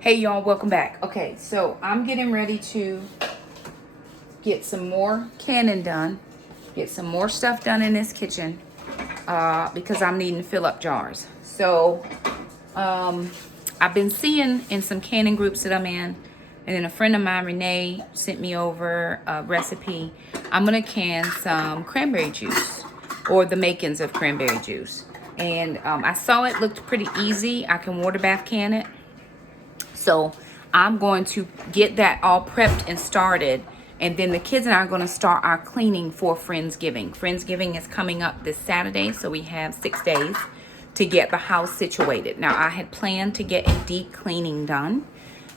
Hey y'all, welcome back. Okay, so I'm getting ready to get some more canning done, get some more stuff done in this kitchen because I'm needing to fill up jars. So I've been seeing in some canning groups that I'm in, and then a friend of mine, Renee, sent me over a recipe. I'm gonna can some cranberry juice, or the makings of cranberry juice. And I saw it looked pretty easy. I can water bath can it. So I'm going to get that all prepped and started. And then the kids and I are going to start our cleaning for Friendsgiving. Friendsgiving is coming up this Saturday, so we have 6 days to get the house situated. Now, I had planned to get a deep cleaning done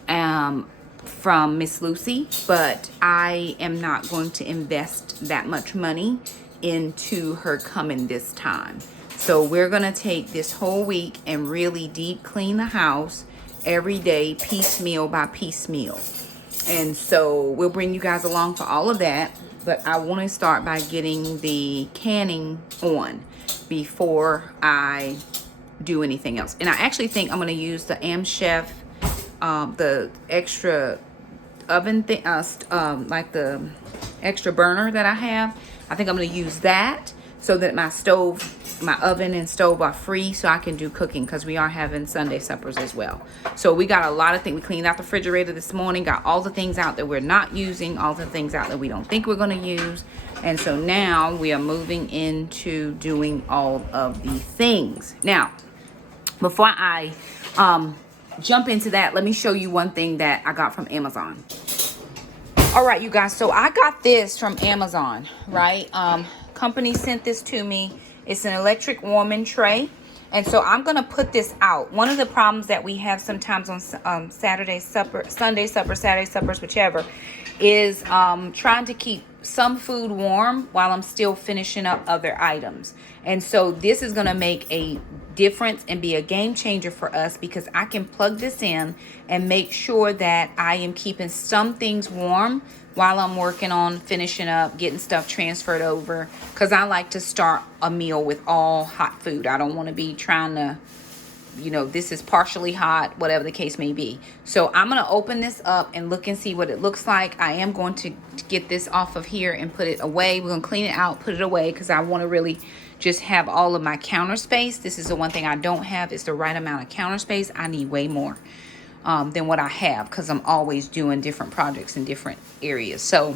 from Miss Lucy, but I am not going to invest that much money into her coming this time. So we're going to take this whole week and really deep clean the house every day, piecemeal by piecemeal. And so we'll bring you guys along for all of that. But I want to start by getting the canning on before I do anything else. And I actually think I'm going to use the Am Chef, the extra oven thing, like the extra burner that I have. I think I'm going to use that so that my oven and stove are free, so I can do cooking, because we are having Sunday suppers as well. So we got a lot of things. We cleaned out the refrigerator this morning, got all the things out that we're not using, all the things out that we don't think we're going to use. And so now we are moving into doing all of the things. Now, before I jump into that, let me show you one thing that I got from Amazon. All right, you guys, so I got this from Amazon, right? Company sent this to me. It's an electric warming tray. And so I'm going to put this out. One of the problems that we have sometimes on Sunday suppers, whichever, is trying to keep some food warm while I'm still finishing up other items. And so this is going to make a difference and be a game changer for us, because I can plug this in and make sure that I am keeping some things warm while I'm working on finishing up, getting stuff transferred over, because I like to start a meal with all hot food. I don't want to be trying to, this is partially hot, whatever the case may be. So I'm going to open this up and look and see what it looks like. I am going to get this off of here and put it away. We're going to clean it out, put it away, because I want to really just have all of my counter space. This is the one thing I don't have, is the right amount of counter space. I need way more than what I have, because I'm always doing different projects in different areas. So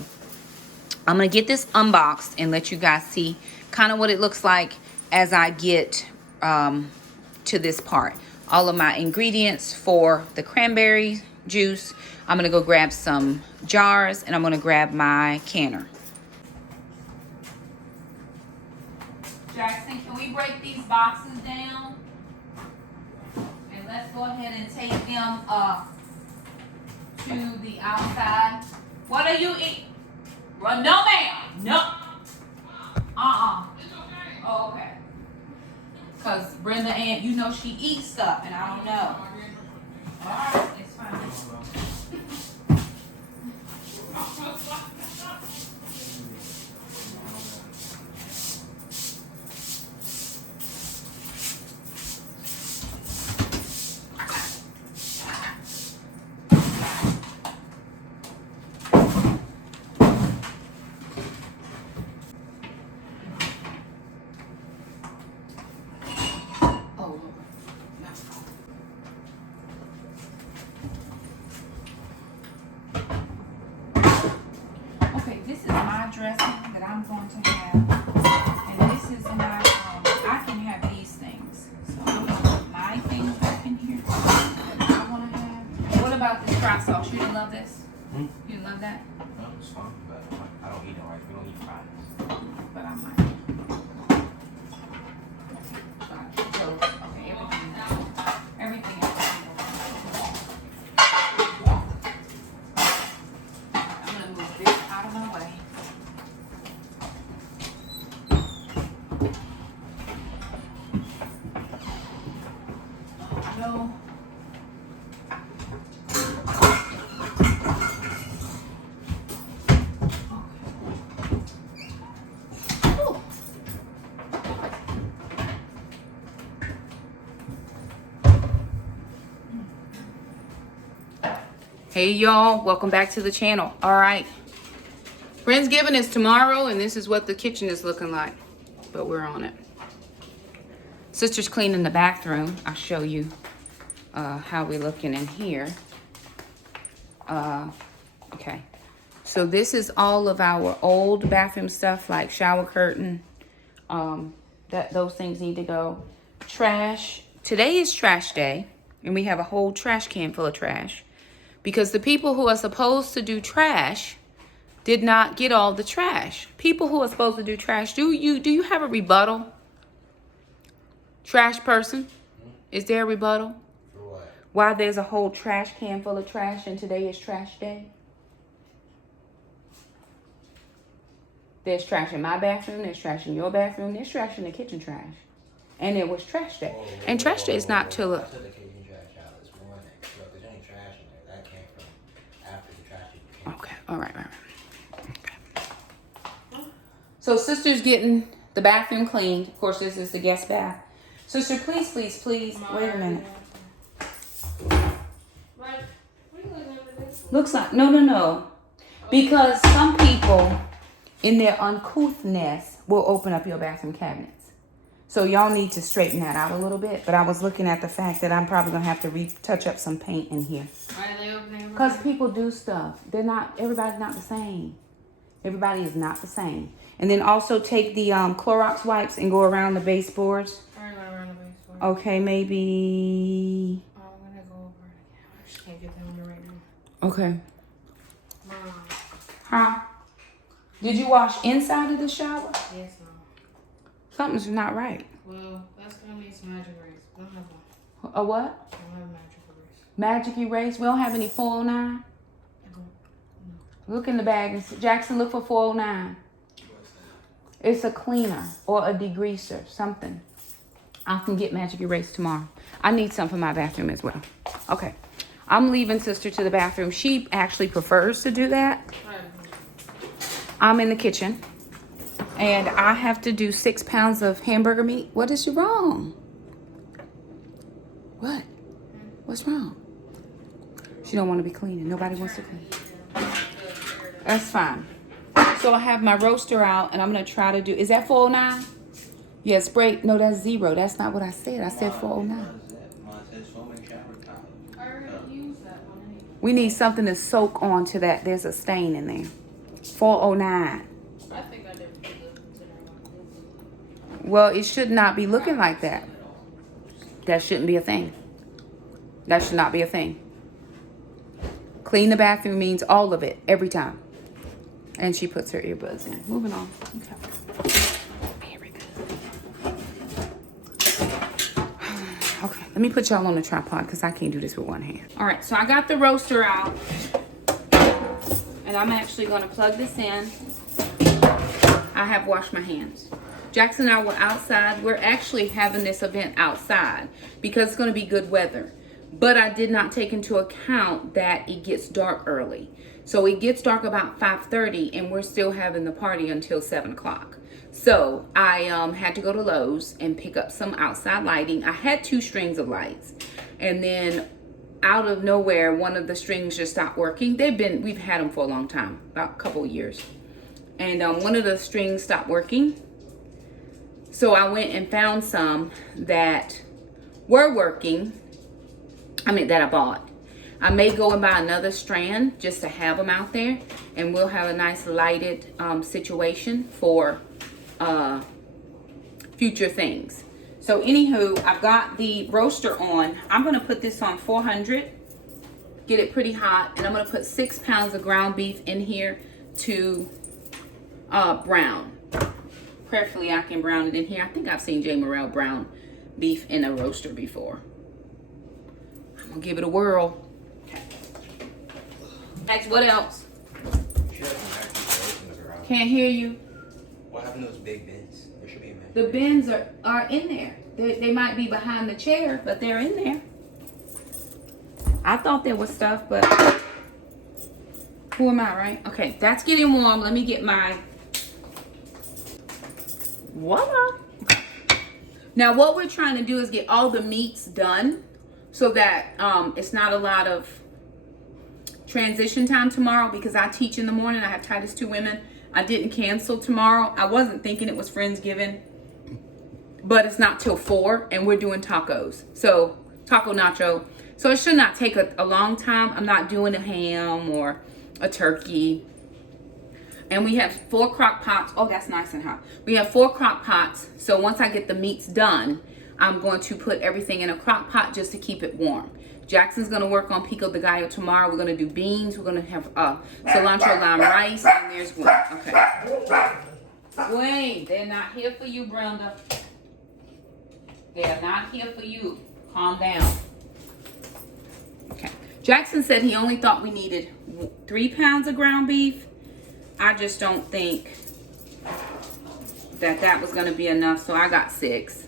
I'm going to get this unboxed and let you guys see kind of what it looks like as I get to this part. All of my ingredients for the cranberry juice. I'm going to go grab some jars, and I'm going to grab my canner. Jackson, can we break these boxes down? And let's go ahead and take them to the outside. What are you eating? Well, no, ma'am. No. It's okay. Oh, okay. Because Brenda Ann, she eats stuff, and I don't know. All right, it's fine. Dressing that I'm going to have, and this is my I can have these things, so I'm going to put my things back in here that I want to have. What about this fry sauce? You didn't love this? You didn't love that? No, it's fine, but I don't eat it right. We don't eat fries. But I might. So, okay, everything else. I'm going to move this out of my way. No. Hey y'all, welcome back to the channel. All right, Friendsgiving is tomorrow, and this is what the kitchen is looking like, but we're on it. Sister's cleaning the bathroom. I'll show you how we're looking in here. Okay, so this is all of our old bathroom stuff, like shower curtain. Those things need to go. Trash. Today is trash day, and we have a whole trash can full of trash because the people who are supposed to do trash did not get all the trash. People who are supposed to do trash, do you have a rebuttal? Trash person? Is there a rebuttal? For what? Why there's a whole trash can full of trash and today is trash day? There's trash in my bathroom, there's trash in your bathroom, there's trash in the kitchen trash. And it was trash day. And trash day is not till... I took the kitchen trash out this morning. So if there's any trash in there, that came from after the trash came. Okay, all right. Okay. So sister's getting the bathroom cleaned. Of course, this is the guest bath. Sister, please. Wait a minute. Looks like, no. Because some people, in their uncouthness, will open up your bathroom cabinets. So y'all need to straighten that out a little bit. But I was looking at the fact that I'm probably going to have to retouch up some paint in here. Because people do stuff. Everybody's not the same. Everybody is not the same. And then also take the Clorox wipes and go around the baseboards. Okay, maybe... I'm gonna go over it again. I just can't get them on right now. Okay. Mom. Huh? Did you wash inside of the shower? Yes, Mom. Something's not right. Well, that's gonna need some magic erase. We don't have one. A what? I don't have magic erase. Magic erase? We don't have any 409? I don't. No. Look in the bag. And Jackson, look for 409. It's a cleaner or a degreaser, something. I can get magic erase tomorrow. I need some for my bathroom as well. Okay. I'm leaving sister to the bathroom. She actually prefers to do that. I'm in the kitchen. And I have to do 6 pounds of hamburger meat. What is wrong? What? What's wrong? She don't want to be cleaning. Nobody wants to clean. That's fine. So I have my roaster out, and I'm going to try to do... Is that 409? Yeah, spray. No, that's 0. That's not what I said. I said 409. Mine says foaming shower towel. I already used that one anyway. We need something to soak onto that. There's a stain in there. 409. I think I did pretty good considering what Well, it should not be looking like that. That shouldn't be a thing. That should not be a thing. Clean the bathroom means all of it, every time. And she puts her earbuds in. Moving on. Okay. Very good. Okay, let me put y'all on the tripod because I can't do this with one hand. All right, so I got the roaster out. And I'm actually going to plug this in. I have washed my hands. Jackson and I were outside. We're actually having this event outside because it's going to be good weather. But I did not take into account that it gets dark early. So it gets dark about 5:30 and we're still having the party until 7 o'clock. So I had to go to Lowe's and pick up some outside lighting. I had 2 strings of lights. And then out of nowhere, one of the strings just stopped working. We've had them for a long time, about a couple of years. And one of the strings stopped working. So I went and found some that were working. That I bought. I may go and buy another strand just to have them out there, and we'll have a nice lighted situation for future things. So anywho, I've got the roaster on. I'm gonna put this on 400, get it pretty hot, and I'm gonna put 6 pounds of ground beef in here to brown. Prayerfully, I can brown it in here. I think I've seen J. Morrell brown beef in a roaster before. I'm gonna give it a whirl. Okay. Next, what else? Can't hear you. What happened to those big bins? There should be a man. The bins are in there. They might be behind the chair, but they're in there. I thought there was stuff, but who am I, right? Okay, that's getting warm. Let me get my... Voila. Now, what we're trying to do is get all the meats done so that it's not a lot of transition time tomorrow because I teach in the morning. I have Titus 2 women. I didn't cancel tomorrow. I wasn't thinking it was Friendsgiving, but it's not till 4 and we're doing tacos. So taco nacho. So it should not take a long time. I'm not doing a ham or a turkey. And we have 4 crock pots. Oh, that's nice and hot. We have 4 crock pots. So once I get the meats done, I'm going to put everything in a crock pot just to keep it warm. Jackson's going to work on pico de gallo tomorrow. We're going to do beans. We're going to have cilantro lime rice. And there's Gwen. Okay. Gwen, they're not here for you, Brenda. They are not here for you. Calm down. Okay. Jackson said he only thought we needed 3 pounds of ground beef. I just don't think that was going to be enough, so I got 6.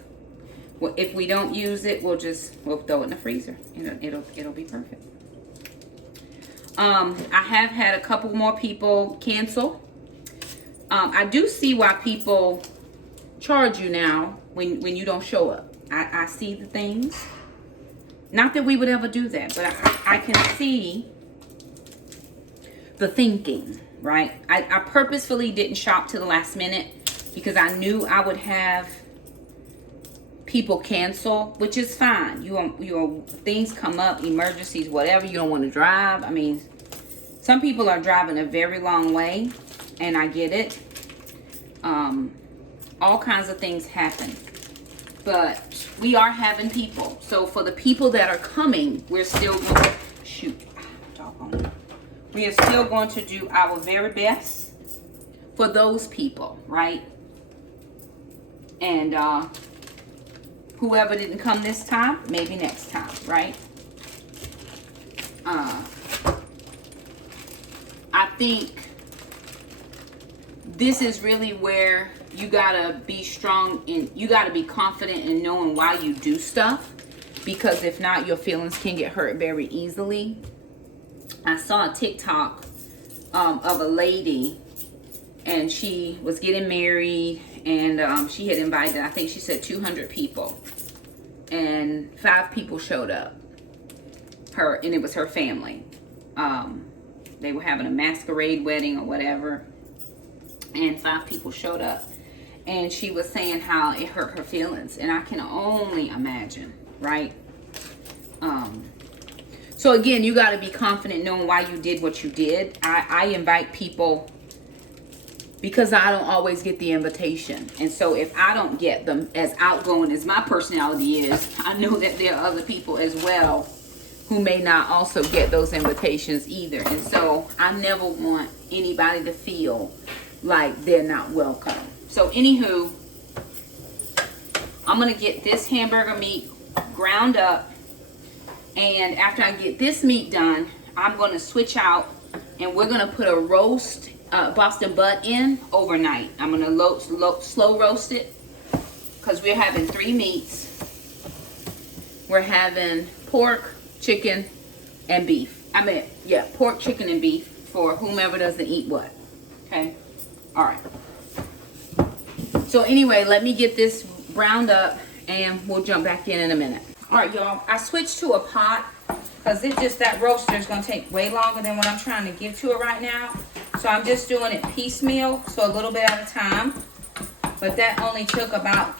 Well, if we don't use it, we'll throw it in the freezer. It'll be perfect. I have had a couple more people cancel. I do see why people charge you now when you don't show up. I see the things. Not that we would ever do that, but I can see the thinking, right? I purposefully didn't shop to the last minute because I knew I would have people cancel, which is fine. Things come up, emergencies, whatever. You don't want to drive. I mean, some people are driving a very long way, and I get it. All kinds of things happen, but we are having people. So for the people that are coming, we're still going to we are still going to do our very best for those people, right? And whoever didn't come this time, maybe next time, right? I think this is really where you gotta be strong and you gotta be confident in knowing why you do stuff, because if not, your feelings can get hurt very easily. I saw a TikTok of a lady, and she was getting married, and she had invited, I think she said 200 people, and 5 people showed up. And it was her family. They were having a masquerade wedding or whatever, and 5 people showed up, and she was saying how it hurt her feelings, and I can only imagine, right? So again, you got to be confident knowing why you did what you did. I invite people because I don't always get the invitation. And so if I don't get them, as outgoing as my personality is, I know that there are other people as well who may not also get those invitations either. And so I never want anybody to feel like they're not welcome. So anywho, I'm going to get this hamburger meat ground up. And after I get this meat done, I'm going to switch out and we're going to put a roast Boston butt in overnight. I'm going to slow roast it because we're having 3 meats. We're having pork, chicken, and beef. Pork, chicken, and beef for whomever doesn't eat what. Okay? All right. So anyway, let me get this browned up and we'll jump back in a minute. All right, y'all, I switched to a pot because it's just that roaster is going to take way longer than what I'm trying to give to it right now. So I'm just doing it piecemeal, so a little bit at a time. But that only took about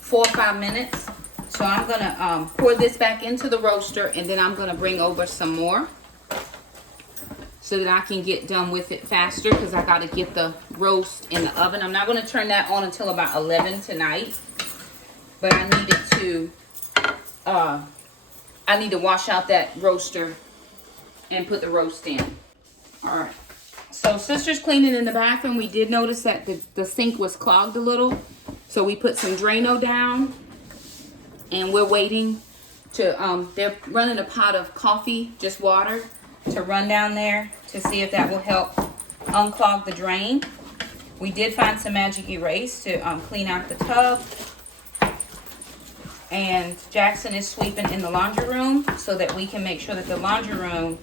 4 or 5 minutes. So I'm going to pour this back into the roaster, and then I'm going to bring over some more so that I can get done with it faster because I got to get the roast in the oven. I'm not going to turn that on until about 11 tonight. But I needed to... I need to wash out that roaster and put the roast in. All right. So sister's cleaning in the bathroom. We did notice that the sink was clogged a little. So we put some Drano down. And we're waiting to, they're running a pot of coffee, just water, to run down there to see if that will help unclog the drain. We did find some magic erase to clean out the tub. And Jackson is sweeping in the laundry room so that we can make sure that the laundry room,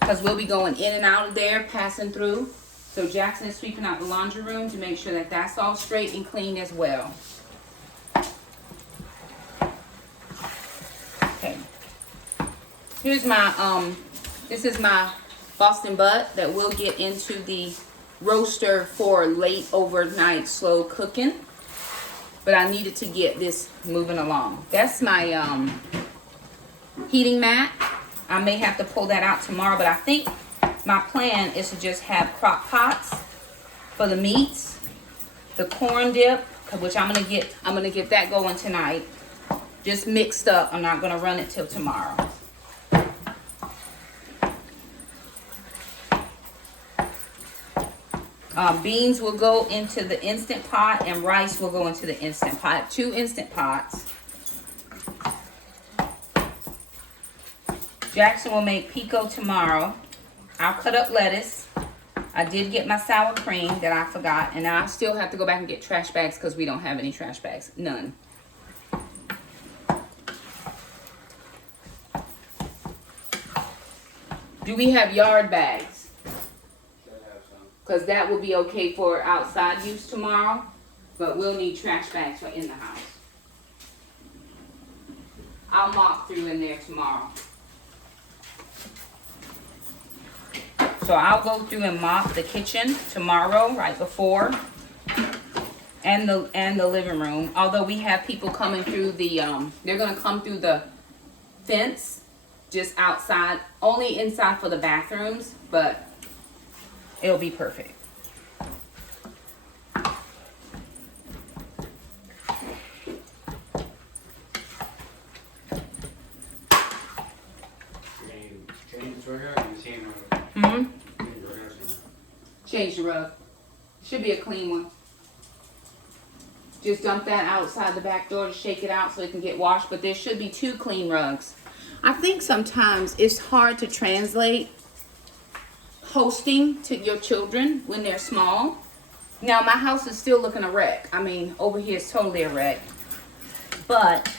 because we'll be going in and out of there, passing through. So Jackson is sweeping out the laundry room to make sure that that's all straight and clean as well. Okay. Here's my This is my Boston butt that will get into the roaster for late overnight slow cooking. But I needed to get this moving along. That's my heating mat. I may have to pull that out tomorrow, but I think my plan is to just have crock pots for the meats, the corn dip, which I'm gonna get that going tonight. Just mixed up. I'm not gonna run it till tomorrow. Beans will go into the Instant Pot and rice will go into the Instant Pot. 2 Instant Pots. Jackson will make pico tomorrow. I'll cut up lettuce. I did get my sour cream that I forgot. And I still have to go back and get trash bags because we don't have any trash bags. None. Do we have yard bags? Because that will be okay for outside use tomorrow. But we'll need trash bags for in the house. I'll mop through in there tomorrow. So I'll go through and mop the kitchen tomorrow, right before. And the living room. Although we have people coming through the, they're going to come through the fence. Just outside. Only inside for the bathrooms. But it'll be perfect. Change the rug. Should be a clean one. Just dump that outside the back door to shake it out so it can get washed. But there should be 2 clean rugs. I think sometimes it's hard to translate hosting to your children when they're small. Now my house is still looking a wreck. I mean, over here is totally a wreck. But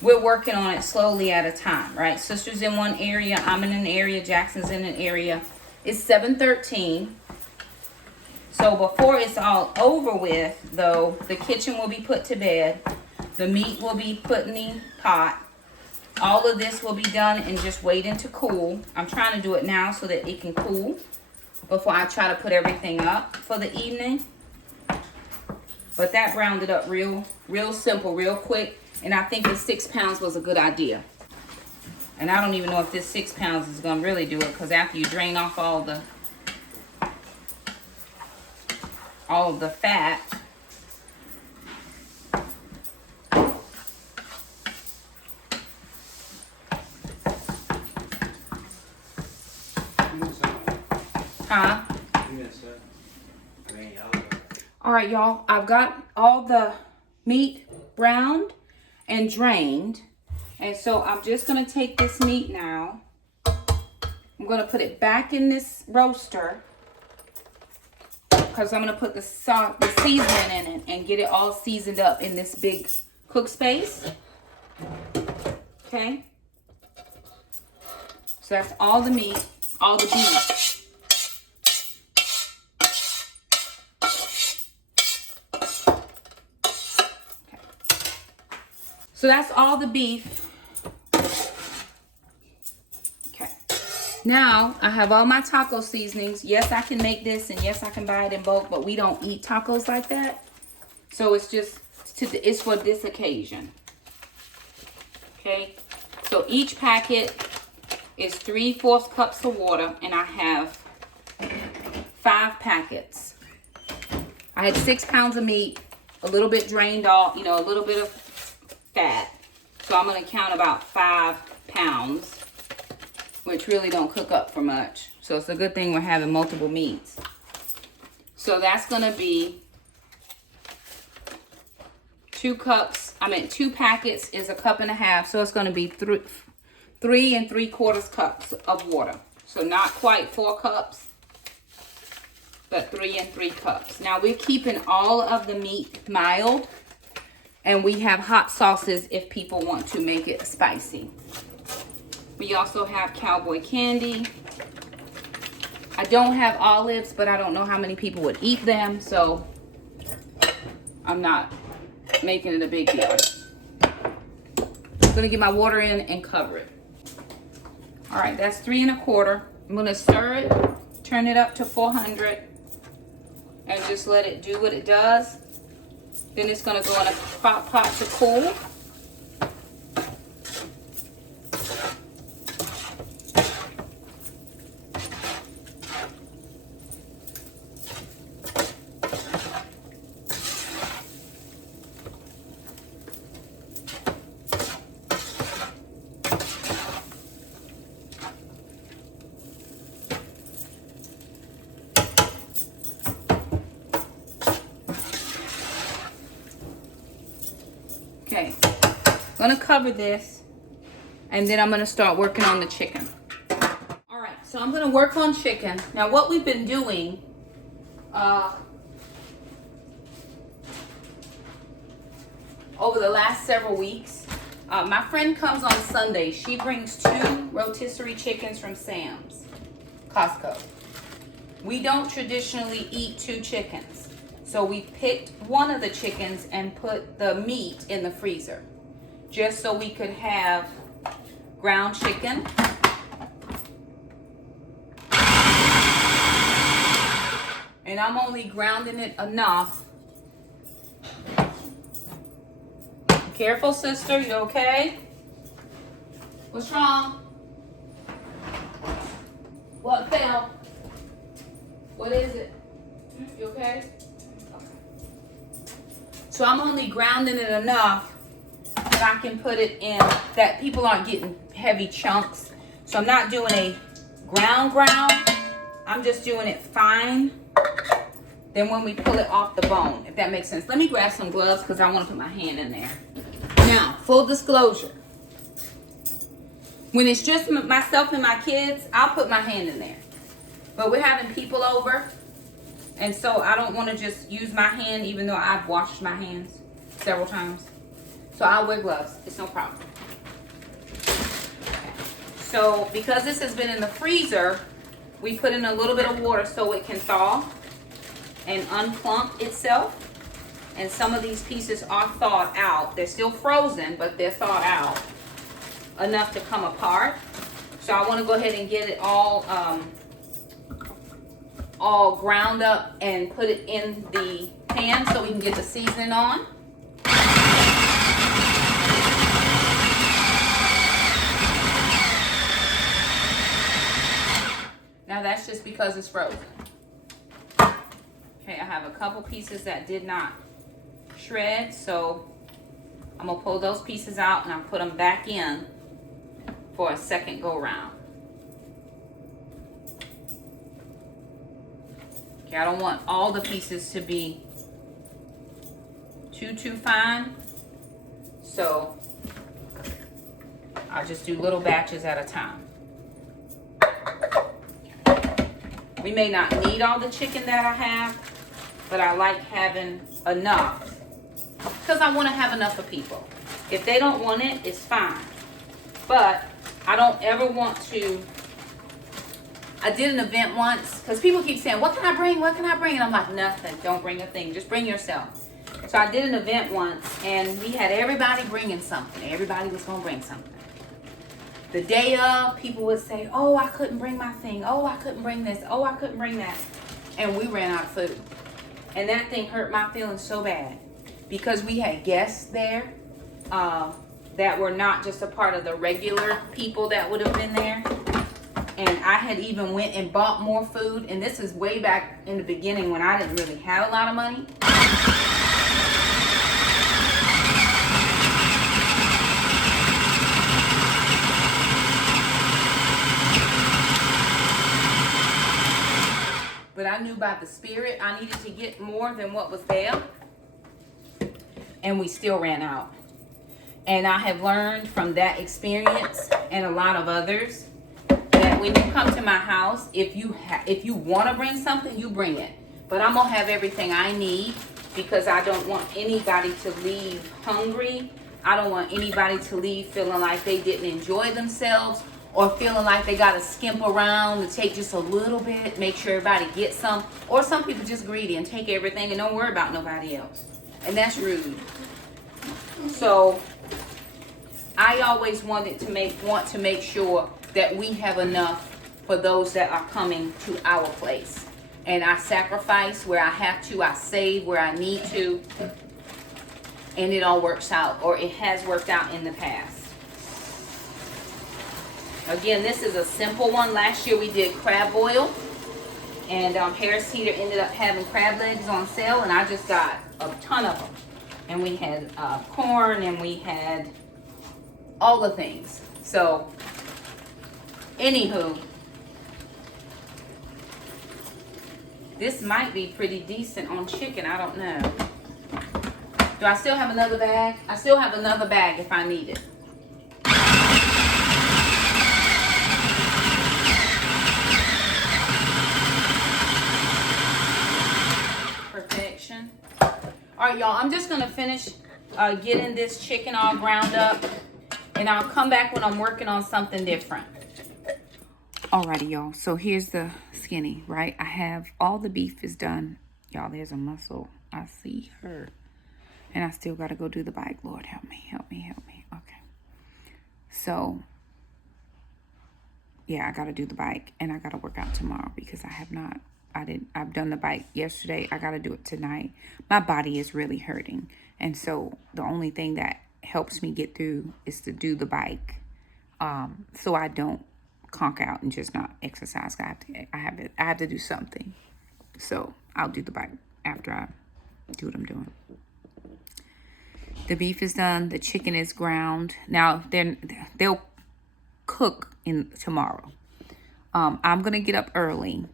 we're working on it slowly at a time, right? Sister's in one area, I'm in an area, Jackson's in an area. It's 7:13. So before it's all over with, though, the kitchen will be put to bed. The meat will be put in the pot. All of this will be done and just waiting to cool. I'm trying to do it now so that it can cool before I try to put everything up for the evening. But that browned it up real simple, real quick. And I think the 6 pounds was a good idea. And I don't even know if this 6 pounds is going to really do it. Because after you drain off all of the fat. Huh? All right, y'all. I've got all the meat browned and drained. And so I'm just going to take this meat now. I'm going to put it back in this roaster. Because I'm going to put the seasoning in it and get it all seasoned up in this big cook space. Okay. So that's all the meat, all the beef. Okay. So that's all the beef. Now, I have all my taco seasonings. Yes, I can make this, and yes, I can buy it in bulk, but we don't eat tacos like that. So it's just, it's for this occasion. Okay? So each packet is 3/4 cups of water, and I have 5 packets. I had 6 pounds of meat, a little bit drained off, you know, a little bit of fat. So I'm going to count about 5 pounds. Which really don't cook up for much. So it's a good thing we're having multiple meats. So that's going to be 2 packets is 1.5 cups. So it's going to be 3 3/4 cups of water. So not quite 4 cups, but 3 3/4 cups. Now we're keeping all of the meat mild. And we have hot sauces if people want to make it spicy. We also have cowboy candy. I don't have olives, but I don't know how many people would eat them, so I'm not making it a big deal. I'm gonna get my water in and cover it. All right, that's 3 1/4. I'm gonna stir it, turn it up to 400, and just let it do what it does. Then it's gonna go in a pot to cool. Okay, I'm gonna cover this and then I'm gonna start working on the chicken. All right, so I'm gonna work on chicken. Now what we've been doing, over the last several weeks, my friend comes on Sunday. She brings 2 rotisserie chickens from Sam's, Costco. We don't traditionally eat 2 chickens. So we picked one of the chickens and put the meat in the freezer, just so we could have ground chicken. And I'm only grounding it enough. Careful, sister, you okay? What's wrong? What fell? What is it? You okay? So I'm only grounding it enough that I can put it in, that people aren't getting heavy chunks. So I'm not doing a ground. I'm just doing it fine. Then when we pull it off the bone, if that makes sense. Let me grab some gloves because I want to put my hand in there. Now, full disclosure. When it's just myself and my kids, I'll put my hand in there. But we're having people over. And so I don't want to just use my hand, even though I've washed my hands several times. So I'll wear gloves. It's no problem. Okay. So because this has been in the freezer, we put in a little bit of water so it can thaw and unplump itself. And some of these pieces are thawed out. They're still frozen, but they're thawed out enough to come apart. So I want to go ahead and get it all ground up and put it in the pan so we can get the seasoning on. Now that's just because it's frozen. Okay, I have a couple pieces that did not shred, so I'm gonna pull those pieces out and I'll put them back in for a second go round. Okay, I don't want all the pieces to be too fine, so I'll just do little batches at a time. We may not need all the chicken that I have, but I like having enough because I want to have enough for people. If they don't want it, it's fine. But I don't ever want to. I did an event once because people keep saying, what can I bring? What can I bring? And I'm like, nothing. Don't bring a thing. Just bring yourself. So I did an event once and we had everybody bringing something. Everybody was going to bring something. The day of, people would say, oh, I couldn't bring my thing. Oh, I couldn't bring this. Oh, I couldn't bring that. And we ran out of food. And that thing hurt my feelings so bad because we had guests there that were not just a part of the regular people that would have been there. And I had even went and bought more food. And this is way back in the beginning when I didn't really have a lot of money. But I knew by the Spirit I needed to get more than what was there. And we still ran out. And I have learned from that experience and a lot of others that when you come to my house, if you want to bring something, you bring it. But I'm going to have everything I need because I don't want anybody to leave hungry. I don't want anybody to leave feeling like they didn't enjoy themselves or feeling like they got to skimp around to take just a little bit, make sure everybody gets some. Or some people just greedy and take everything and don't worry about nobody else. And that's rude. So I always want to make sure that we have enough for those that are coming to our place. And I sacrifice where I have to, I save where I need to, and it all works out, or it has worked out in the past. Again, this is a simple one. Last year we did crab boil, and Harris Teeter ended up having crab legs on sale, and I just got a ton of them. And we had corn, and we had all the things. So, anywho, this might be pretty decent on chicken. I don't know. Do I still have another bag? I still have another bag if I need it. Perfection. All right, y'all. I'm just going to finish getting this chicken all ground up. And I'll come back when I'm working on something different. Alrighty, y'all. So here's the skinny, right? I have all the beef is done. Y'all, there's a muscle. I see her. And I still got to go do the bike. Lord, help me, help me, help me. Okay. So, yeah, I got to do the bike. And I got to work out tomorrow because I have not. I've done the bike yesterday. I got to do it tonight. My body is really hurting. And so the only thing that helps me get through is to do the bike. So I don't conk out and just not exercise. I have to do something. So I'll do the bike after I do what I'm doing. The beef is done. The chicken is ground. Now they'll cook in tomorrow. I'm gonna get up early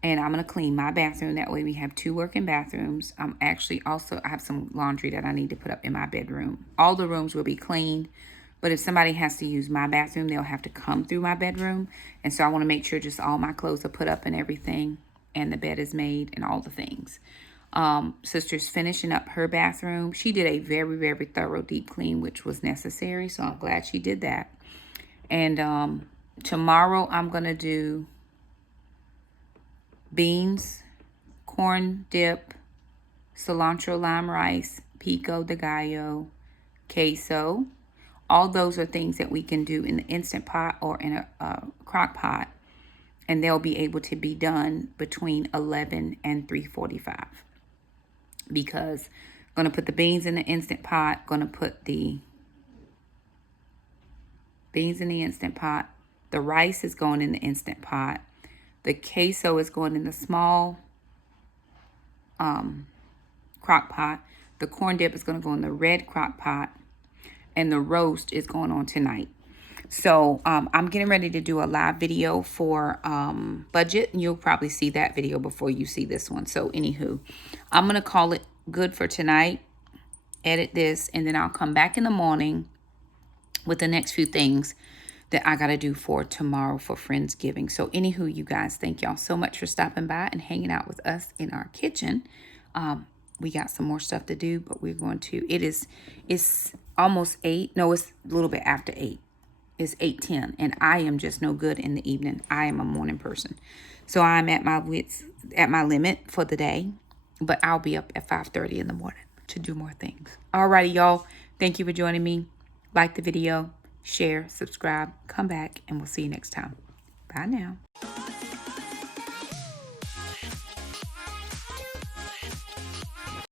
and I'm gonna clean my bathroom. That way we have 2 working bathrooms. Actually also I have some laundry that I need to put up in my bedroom. All the rooms will be cleaned. But if somebody has to use my bathroom, they'll have to come through my bedroom. And so I want to make sure just all my clothes are put up and everything. And the bed is made and all the things. Sister's finishing up her bathroom. She did a very, very thorough deep clean, which was necessary. So I'm glad she did that. And tomorrow I'm going to do beans, corn dip, cilantro lime rice, pico de gallo, queso. All those are things that we can do in the Instant Pot or in a crock pot. And they'll be able to be done between 11 and 3:45. Because I'm going to put the beans in the Instant Pot. Going to put the beans in the Instant Pot. The rice is going in the Instant Pot. The queso is going in the small crock pot. The corn dip is going to go in the red crock pot. And the roast is going on tonight. So I'm getting ready to do a live video for budget. And you'll probably see that video before you see this one. So anywho, I'm going to call it good for tonight. Edit this. And then I'll come back in the morning with the next few things that I got to do for tomorrow for Friendsgiving. So anywho, you guys, thank y'all so much for stopping by and hanging out with us in our kitchen. We got some more stuff to do, but we're going to, it's almost 8. No, it's a little bit after 8. It's 8:10, and I am just no good in the evening. I am a morning person. So I'm at my limit for the day, but I'll be up at 5:30 in the morning to do more things. Alrighty, y'all. Thank you for joining me. Like the video, share, subscribe, come back, and we'll see you next time. Bye now.